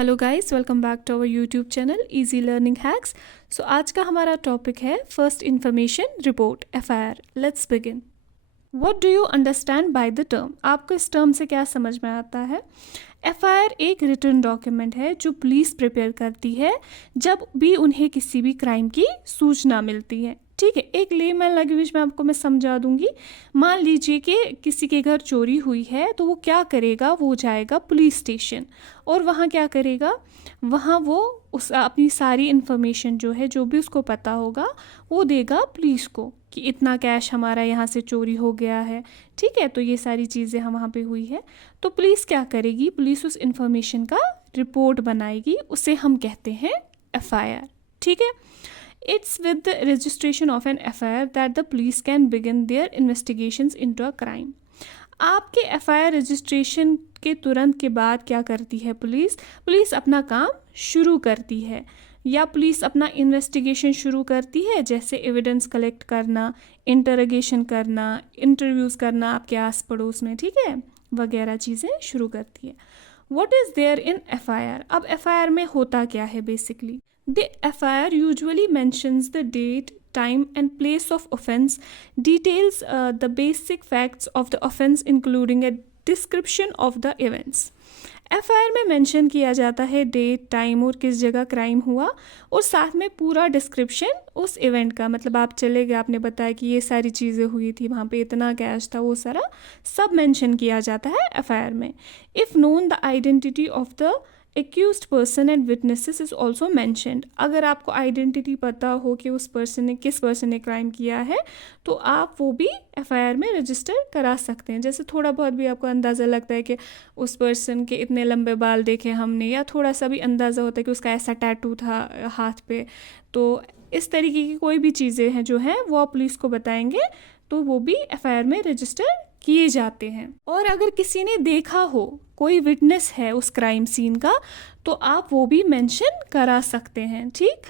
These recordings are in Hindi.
Hello guys, welcome back to our YouTube channel easy learning hacks. So आज का हमारा टॉपिक है first information report FIR. Let's begin. What do you understand by the term? आपको इस टर्म से क्या समझ में आता है? एफआईआर एक रिटन डॉक्यूमेंट है जो पुलिस प्रिपेयर करती है जब भी उन्हें किसी भी क्राइम की सूचना मिलती है। ठीक है, एक लेमैन लैंग्वेज में आपको मैं समझा दूंगी। मान लीजिए कि किसी के घर चोरी हुई है, तो वो क्या करेगा, वो जाएगा पुलिस स्टेशन और वहाँ क्या करेगा, वहाँ वो उस अपनी सारी इन्फॉर्मेशन जो है, जो भी उसको पता होगा, वो देगा पुलिस को कि इतना कैश हमारा यहाँ से चोरी हो गया है। ठीक है, तो ये सारी चीज़ें हम वहाँ पे हुई है। तो पुलिस क्या करेगी, पुलिस उस इन्फॉर्मेशन का रिपोर्ट बनाएगी, उसे हम कहते हैं एफआईआर। ठीक है, It's with the registration of an FIR that the police can begin their investigations into a crime. आपके FIR रजिस्ट्रेशन के तुरंत के बाद क्या करती है पुलिस अपना काम शुरू करती है, या पुलिस अपना इन्वेस्टिगेशन शुरू करती है, जैसे एविडेंस कलेक्ट करना, इंटरोगेशन करना, इंटरव्यूज़ करना आपके आस पड़ोस में, ठीक है, वगैरह चीज़ें शुरू करती है। What is there in FIR? अब FIR में होता क्या है basically? The FIR usually mentions the date, time and place of offense, details the basic facts of the offense including a description of the events. FIR में मेंशन किया जाता है डेट, टाइम और किस जगह क्राइम हुआ, और साथ में पूरा डिस्क्रिप्शन उस इवेंट का। मतलब आप चले गए, आपने बताया कि ये सारी चीज़ें हुई थी, वहाँ पे इतना कैश था, वो सारा सब मेंशन किया जाता है FIR में। If known the identity of the accused person and witnesses is also mentioned. अगर आपको आइडेंटिटी पता हो कि उस पर्सन ने, किस पर्सन ने क्राइम किया है, तो आप वो भी एफआईआर में रजिस्टर करा सकते हैं। जैसे थोड़ा बहुत भी आपको अंदाज़ा लगता है कि उस पर्सन के इतने लंबे बाल देखे हमने, या थोड़ा सा भी अंदाज़ा होता है कि उसका ऐसा टैटू था हाथ पे, तो इस तरीके की कोई भी चीज़ें हैं जो हैं वो आप पुलिस को बताएंगे, तो वो भी एफआईआर में रजिस्टर किए जाते हैं। और अगर किसी ने देखा हो, कोई विटनेस है उस क्राइम सीन का, तो आप वो भी मेंशन करा सकते हैं। ठीक,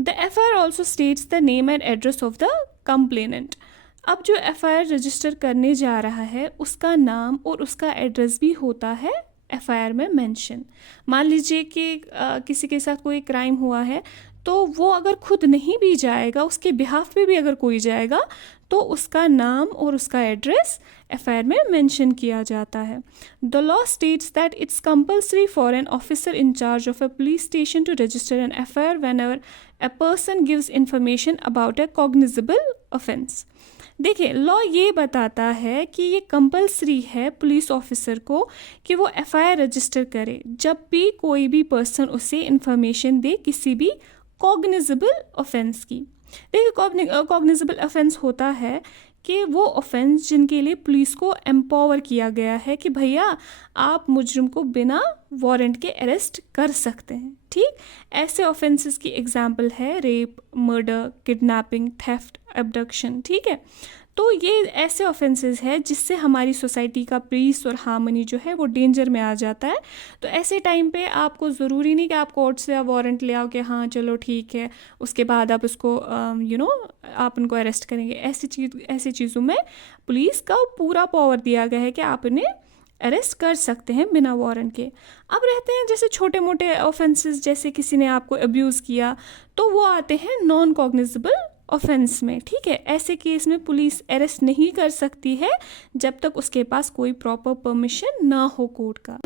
the FIR also states the name and address of the complainant. अब जो एफआईआर रजिस्टर करने जा रहा है, उसका नाम और उसका एड्रेस भी होता है एफआईआर में मेंशन। मान लीजिए कि किसी के साथ कोई क्राइम हुआ है, तो वो अगर खुद नहीं भी जाएगा, उसके बिहाफ पे भी अगर कोई जाएगा, तो उसका नाम और उसका एड्रेस एफआईआर में मेंशन किया जाता है। The law states that it's compulsory for an officer in charge of a police station to register an FIR whenever a person gives information about a cognizable offence. देखिए, लॉ ये बताता है कि ये कंपल्सरी है पुलिस ऑफिसर को कि वो एफआईआर रजिस्टर करे जब भी कोई भी पर्सन उसे इंफॉर्मेशन दे किसी भी कॉग्निजेबल ऑफेंस की। देखिए, कॉग्निजेबल ऑफेंस होता है कि वो ऑफेंस जिनके लिए पुलिस को एम्पावर किया गया है कि भैया आप मुजरिम को बिना वारंट के अरेस्ट कर सकते हैं। ठीक, ऐसे ऑफेंसेस की एग्जांपल है rape, murder, kidnapping, theft, abduction. ठीक है, तो ये ऐसे ऑफेंसेस है जिससे हमारी सोसाइटी का पीस और हार्मनी जो है वो डेंजर में आ जाता है। तो ऐसे टाइम पे आपको ज़रूरी नहीं कि आप कोर्ट से वारंट ले आओ कि हाँ चलो ठीक है, उसके बाद आप उसको आप उनको अरेस्ट करेंगे। ऐसी चीज़ों में पुलिस का पूरा पावर दिया गया है कि आप इन्हें अरेस्ट कर सकते हैं बिना वारंट के। अब रहते हैं जैसे छोटे मोटे ऑफेंसेस, जैसे किसी ने आपको अब्यूज़ किया, तो वो आते हैं नॉन कॉग्निजेबल ऑफेंस में। ठीक है, ऐसे केस में पुलिस अरेस्ट नहीं कर सकती है जब तक उसके पास कोई प्रॉपर परमिशन ना हो कोर्ट का।